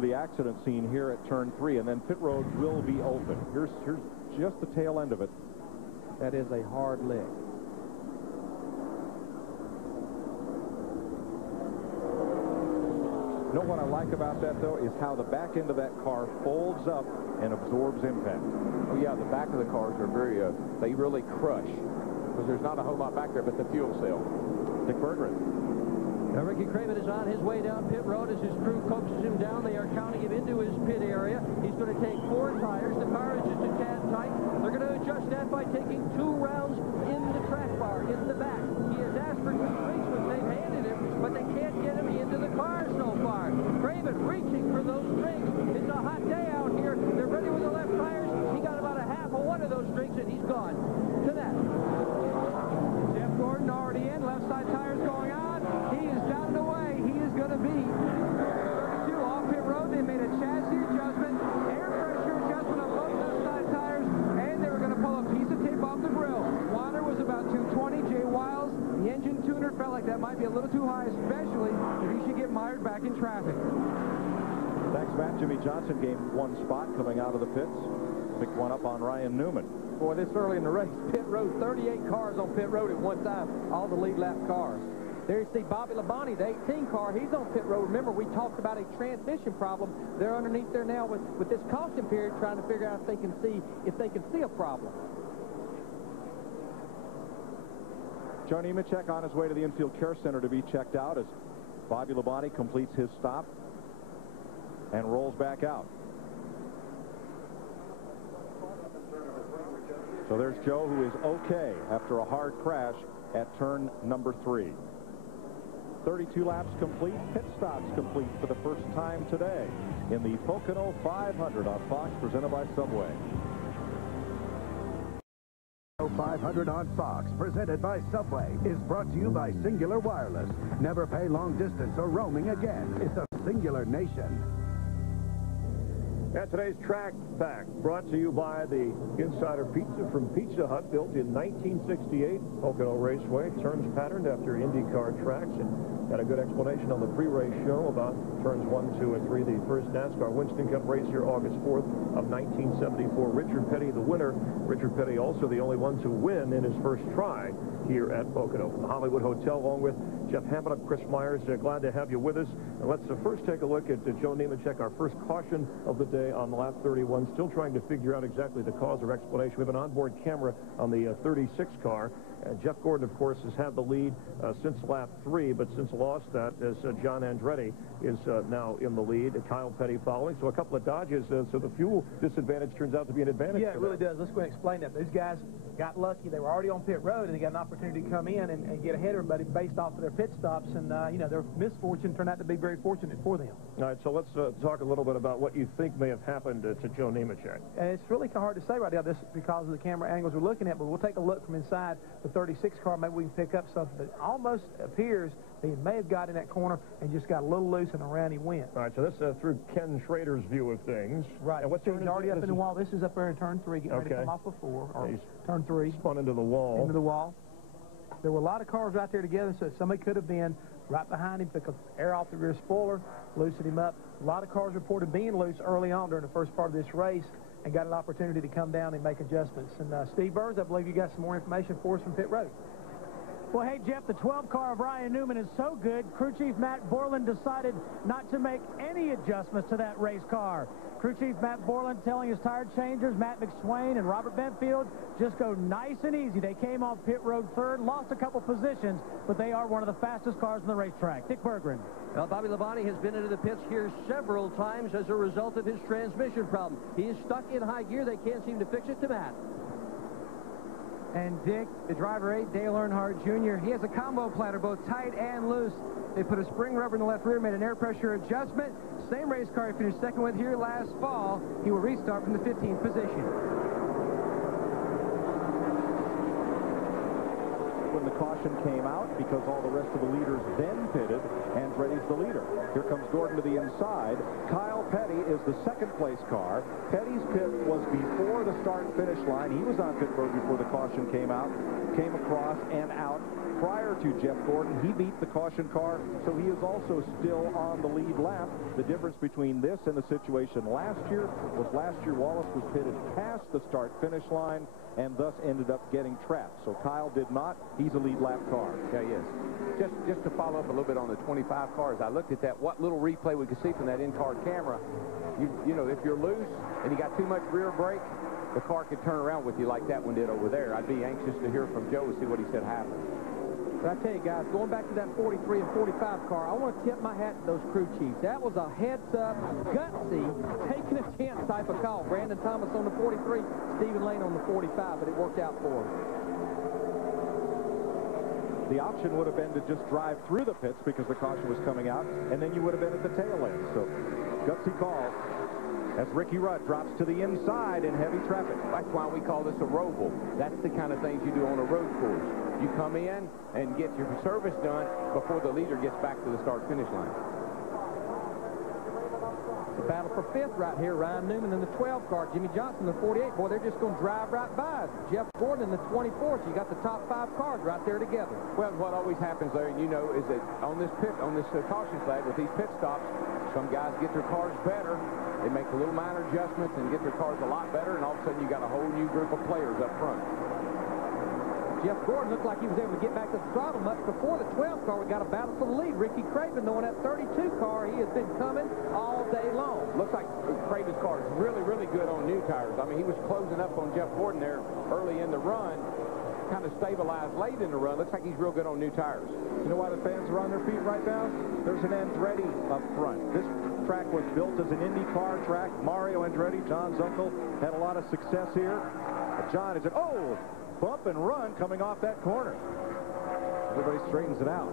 to the accident scene here at turn 3, and then pit road will be open. Here's just the tail end of it. That is a hard lick. You know what I like about that, though, is how the back end of that car folds up and absorbs impact. Oh, yeah, the back of the cars are very, they really crush. Because there's not a whole lot back there but the fuel cell. Dick Berggren. Now, Ricky Craven is on his way down pit road as his crew coaxes him down. They are counting him into his pit area. He's going to take 4 tires. The car is just a tad tight. They're going to adjust that by taking 2 rounds in the track bar, in the back. He has asked for 2 strings, they've handed him, but they can't get him into the car so far. Craven reaching for those strings. It's a hot day out here. They're ready with the left tires. He got about a half of one of those strings, and he's gone to that. Jeff Gordon already in. Left side tires going on. He is down and away. He is going to be 32 off pit road. They made a chassis adjustment, air pressure adjustment on both left side tires, and they were going to pull a piece of tape off the grill. Water was about 220. Jay Wiles, the engine tuner, felt like that might be a little too high, especially if he should get mired back in traffic. Thanks, Matt. Jimmy Johnson gained 1 spot coming out of the pits. Picked one up on Ryan Newman. Boy, this early in the race, pit road, 38 cars on pit road at one time, all the lead lap cars. There you see Bobby Labonte, the 18 car, he's on pit road. Remember, we talked about a transmission problem. They're underneath there now with this caution period, trying to figure out if they can see a problem. Joe Nemechek on his way to the infield care center to be checked out as Bobby Labonte completes his stop and rolls back out. So there's Joe, who is okay after a hard crash at turn number 3. 32 laps complete, pit stops complete for the first time today in the Pocono 500 on Fox, presented by Subway. 500 on Fox, presented by Subway, is brought to you by Singular Wireless. Never pay long distance or roaming again. It's a singular nation. And today's track fact brought to you by the Insider Pizza from Pizza Hut, built in 1968. Pocono Raceway, turns patterned after IndyCar tracks, and got a good explanation on the pre-race show about turns 1, 2, and 3. The first NASCAR Winston Cup race here, August 4th of 1974. Richard Petty, the winner. Richard Petty also the only one to win in his first try here at Pocono. From the Hollywood Hotel, along with Jeff Hammond, Chris Myers, glad to have you with us. And let's first take a look at Joe Nemechek, our first caution of the day on lap 31. Still trying to figure out exactly the cause or explanation. We have an onboard camera on the 36 car. Jeff Gordon, of course, has had the lead since lap 3, but since lost that as John Andretti is now in the lead. Kyle Petty following. So a couple of dodges. So the fuel disadvantage turns out to be an advantage. Yeah, it really does. Let's go ahead and explain that. Those guys got lucky. They were already on pit road, and they got an opportunity to come in and get ahead of everybody based off of their pit stops. And, you know, their misfortune turned out to be very fortunate for them. All right, so let's talk a little bit about what you think may have happened to Joe Nemechek. And it's really hard to say right now, this because of the camera angles we're looking at, but we'll take a look from inside the 36 car. Maybe we can pick up something that almost appears he may have got in that corner and just got a little loose, and around he went. All right, so this through Ken Schrader's view of things. Right. And what's he's already up in the wall. This is up there in turn 3, getting ready to come off of 4, or turn 3. Spun into the wall. Into the wall. There were a lot of cars right there together, so somebody could have been right behind him, took air off the rear spoiler, loosened him up. A lot of cars reported being loose early on during the first part of this race and got an opportunity to come down and make adjustments. And Steve Burns, I believe you got some more information for us from pit road. Well, hey, Jeff, the 12 car of Ryan Newman is so good, crew chief Matt Borland decided not to make any adjustments to that race car. Crew chief Matt Borland telling his tire changers, Matt McSwain and Robert Bentfield, just go nice and easy. They came off pit road 3rd, lost a couple positions, but they are one of the fastest cars on the racetrack. Dick Berggren. Well, Bobby Labonte has been into the pits here several times as a result of his transmission problem. He is stuck in high gear. They can't seem to fix it. To Matt. And Dick, the driver 8, Dale Earnhardt Jr., he has a combo platter, both tight and loose. They put a spring rubber in the left rear, made an air pressure adjustment. Same race car he finished second with here last fall. He will restart from the 15th position. When the caution came out, because all the rest of the leaders then pitted, Andretti's the leader. Here comes Gordon to the inside. Kyle Petty is the second-place car. Petty's pit was before the start-finish line. He was on pit road before the caution came out, came across and out. prior to Jeff Gordon. He beat the caution car, so he is also still on the lead lap. The difference between this and the situation last year was Wallace was pitted past the start-finish line and thus ended up getting trapped. So Kyle did not. He's a lead lap car. Yeah, he is. Just to follow up a little bit on the 25 cars, I looked at that, what little replay we could see from that in-car camera. You know, if you're loose and you got too much rear brake, the car could turn around with you like that one did over there. I'd be anxious to hear from Joe and see what he said happened. But I tell you guys, going back to that 43 and 45 car, I want to tip my hat to those crew chiefs. That was a heads-up, gutsy, taking a chance type of call. Brandon Thomas on the 43, Stephen Lane on the 45, but it worked out for him. The option would have been to just drive through the pits because the caution was coming out, and then you would have been at the tail end. So, gutsy call as Ricky Rudd drops to the inside in heavy traffic. That's why we call this a roval. That's the kind of things you do on a road course. You come in and get your service done before the leader gets back to the start-finish line. The battle for fifth right here. Ryan Newman in the 12 car. Jimmy Johnson in the 48. Boy, they're just going to drive right by us. Jeff Gordon in the 24. So you got the top 5 cars right there together. Well, what always happens there, you know, is that on this caution flag with these pit stops, some guys get their cars better. They make a little minor adjustments and get their cars a lot better, and all of a sudden you got a whole new group of players up front. Jeff Gordon looked like he was able to get back to the throttle much before the 12 car. We got a battle for the lead. Ricky Craven, though, in that 32 car, he has been coming all day long. Looks like Craven's car is really, really good on new tires. I mean, he was closing up on Jeff Gordon there early in the run, kind of stabilized late in the run. Looks like he's real good on new tires. You know why the fans are on their feet right now? There's an Andretti up front. This track was built as an IndyCar track. Mario Andretti, John's uncle, had a lot of success here. But John is an bump and run coming off that corner. Everybody straightens it out.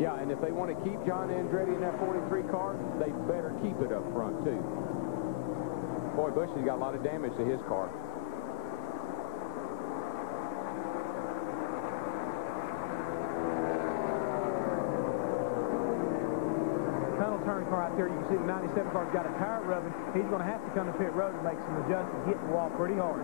Yeah, and if they want to keep John Andretti in that 43 car, they better keep it up front, too. Boy, Bush has got a lot of damage to his car. Tunnel turn car out there, you can see the 97 car's got a tire rubbing. He's going to have to come to pit road and make some adjustments, hit the wall pretty hard.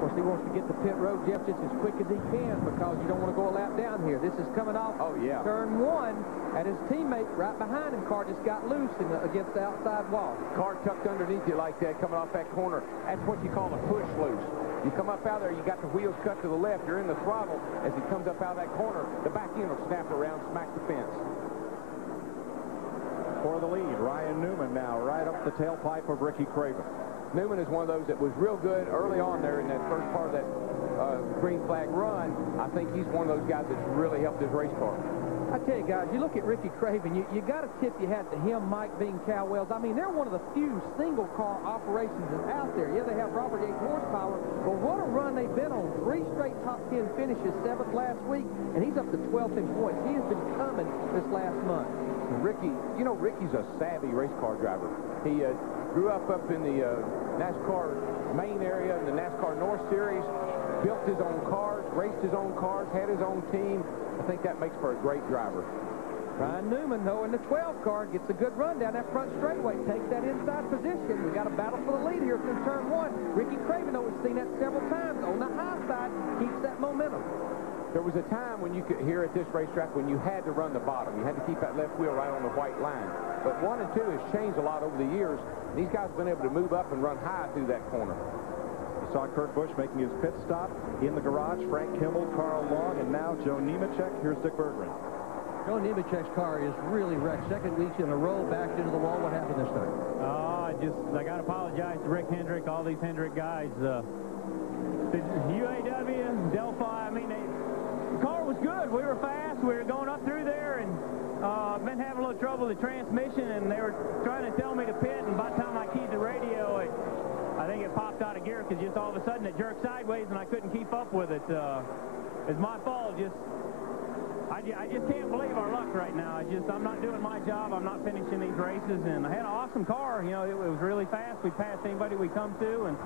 Of course, he wants to get to pit road, Jeff, just as quick as he can because you don't want to go a lap down here. This is coming off turn 1, and his teammate right behind him, car just got loose against the outside wall. Car tucked underneath you like that coming off that corner. That's what you call a push loose. You come up out there, you got the wheels cut to the left, you're in the throttle. As he comes up out of that corner, the back end will snap around, smack the fence. For the lead, Ryan Newman now right up the tailpipe of Ricky Craven. Newman is one of those that was real good early on there in that first part of that green flag run. I think he's one of those guys that's really helped his race car. I tell you, guys, you look at Ricky Craven, you got to tip your hat to him, Mike Bean, Cal Wells. I mean, they're one of the few single-car operations that's out there. Yeah, they have Robert 8 horsepower, but what a run they've been on. 3 straight top 10 finishes, 7th last week, and he's up to 12th in points. He has been coming this last month. Ricky, you know, Ricky's a savvy race car driver. He grew up in the NASCAR main area in the NASCAR North Series, built his own cars, raced his own cars, had his own team. I think that makes for a great driver. Ryan Newman, though, in the 12 car, gets a good run down that front straightaway, takes that inside position. We got a battle for the lead here since turn 1. Ricky Craven, though, we've seen that several times. On the high side, keeps that momentum. There was a time when you could hear at this racetrack when you had to run the bottom. You had to keep that left wheel right on the white line. But 1 and 2 has changed a lot over the years. These guys have been able to move up and run high through that corner. You saw Kurt Busch making his pit stop in the garage. Frank Kimmel, Carl Long, and now Joe Nemechek. Here's Dick Berggren. Joe Nemechek's car is really wrecked. 2nd week in a row, backed into the wall. What happened this time? I got to apologize to Rick Hendrick, all these Hendrick guys. The UAW, Delphi, I mean, the car was good. We were fast. We were going up through there, and been having a little trouble with the transmission, and they were trying to tell me to pit, and by the time I keyed the radio, I think it popped out of gear because just all of a sudden it jerked sideways, and I couldn't keep up with it. It's my fault. I just can't believe our luck right now. I'm not doing my job. I'm not finishing these races, and I had an awesome car. You know, it was really fast. We passed anybody we come to, and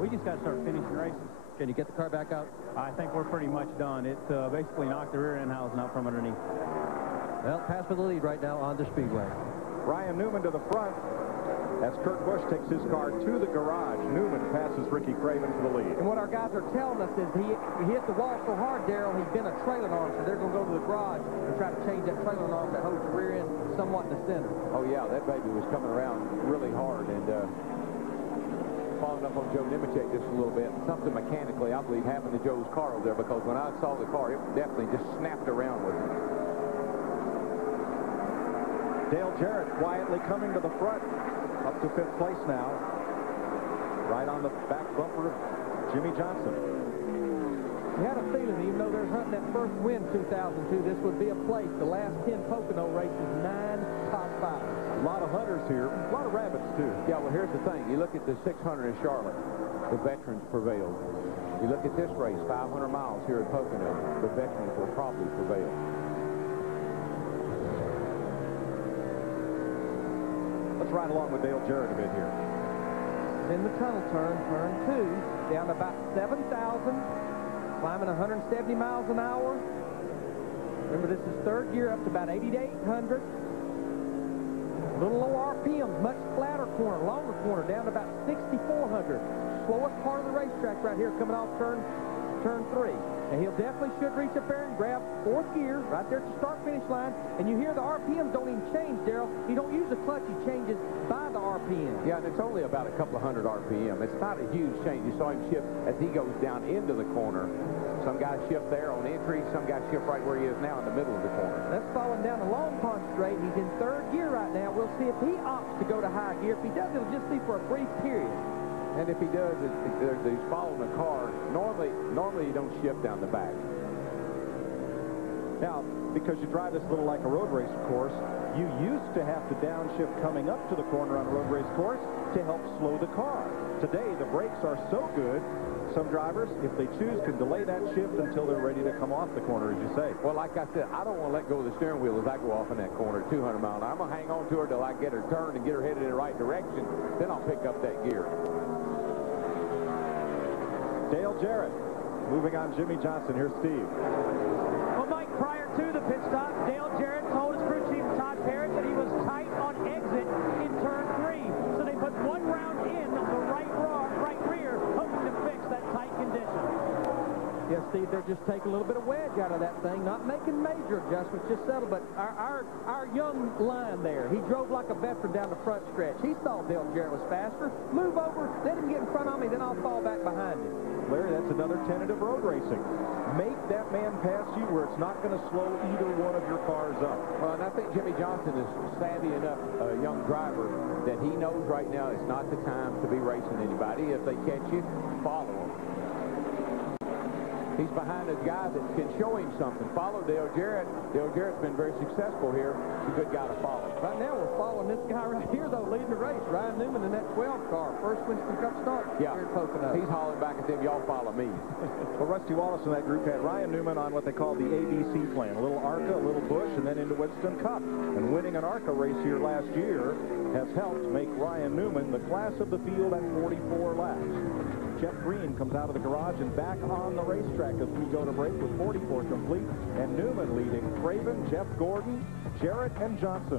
we just got to start finishing races. Can you get the car back out? I think we're pretty much done. It basically knocked the rear end housing out from underneath. Well, pass for the lead right now on the speedway. Ryan Newman to the front. As Kurt Busch takes his car to the garage, Newman passes Ricky Craven for the lead. And what our guys are telling us is he hit the wall so hard, Darrell, he's been a trailing arm, so they're going to go to the garage and try to change that trailing arm that holds the rear end somewhat in the center. Oh, yeah, that baby was coming around really hard. And following up on Joe Nemechek just a little bit, something mechanically, I believe, happened to Joe's car over there, because when I saw the car, it definitely just snapped around with him. Dale Jarrett quietly coming to the front, up to 5th place now, right on the back bumper of Jimmy Johnson. You had a feeling, even though they're hunting that first win 2002, this would be a place. The last 10 Pocono races, 9 top 5. A lot of hunters here, a lot of rabbits too. Yeah, well, here's the thing. You look at the 600 in Charlotte, the veterans prevailed. You look at this race, 500 miles here at Pocono, the veterans will probably prevail. Let's ride along with Dale Jarrett a bit here. In the tunnel turn 2, down to about 7,000, climbing 170 miles an hour. Remember, this is third gear, up to about 80 to 800. Little low RPMs, much flatter corner, longer corner, down to about 6,400. Slowest part of the racetrack right here, coming off turn 3. And he'll definitely should reach up there and grab 4th gear right there at the start-finish line. And you hear the RPMs don't even change, Darrell. He don't use the clutch. He changes by the RPM. Yeah, and it's only about a couple of hundred RPM. It's not a huge change. You saw him shift as he goes down into the corner. Some guys shift there on entry. Some guys shift right where he is now in the middle of the corner. That's falling down the Long Pond straight. He's in 3rd gear right now. We'll see if he opts to go to high gear. If he does, it'll just be for a brief period. And if he does, he's following the car. Normally you don't shift down the back. Now, because you drive this little like a road race course, you used to have to downshift coming up to the corner on a road race course to help slow the car. Today, the brakes are so good, some drivers, if they choose, can delay that shift until they're ready to come off the corner, as you say. Well, like I said, I don't want to let go of the steering wheel as I go off in that corner at 200 miles an hour. I'm going to hang on to her till I get her turned and get her headed in the right direction. Then I'll pick up that gear. Dale Jarrett moving on Jimmy Johnson. Here's Steve. Well, Mike, prior to the pit stop, Dale Jarrett told his crew chief Todd Parrott that he was tight on exit in turn 3. So they put 1 round in the right rear, hoping to fix that tight condition. Yes, Steve, they're just taking a little bit of wedge out of that thing, not making major adjustments, just settle. But our young line there, he drove like a veteran down the front stretch. He thought Dale Jarrett was faster. Move over, let him get in front of me, then I'll fall back behind him. Larry, that's another tenet of road racing. Make that man pass you where it's not going to slow either one of your cars up. Well, and I think Jimmy Johnson is savvy enough, a young driver, that he knows right now it's not the time to be racing anybody. If they catch you, follow them. He's behind a guy that can show him something. Follow Dale Jarrett. Dale Jarrett's been very successful here. He's a good guy to follow. Right now we're following this guy right here, though, leading the race. Ryan Newman in that 12 car. First Winston Cup start here at Pocono. He's hollering back at them, y'all follow me. Well, Rusty Wallace and that group had Ryan Newman on what they call the ABC plan. A little ARCA, a little Busch, and then into Winston Cup. And winning an ARCA race here last year has helped make Ryan Newman the class of the field at 44 laps. Jeff Green comes out of the garage and back on the racetrack as we go to break with 44 complete. And Newman leading Craven, Jeff Gordon, Jarrett, and Johnson.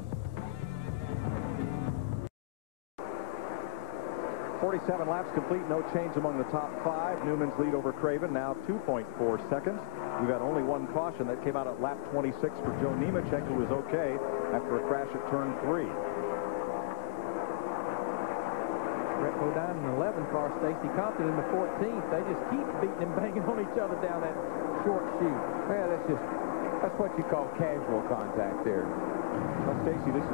47 laps complete, no change among the top 5. Newman's lead over Craven, now 2.4 seconds. We've had only 1 caution that came out at lap 26 for Joe Nemechek, who was okay after a crash at turn 3. Brett Bodine in the 11 car, Stacy Compton in the 14th. They just keep beating and banging on each other down that short chute. Yeah, that's what you call casual contact there. Well, Stacy, this is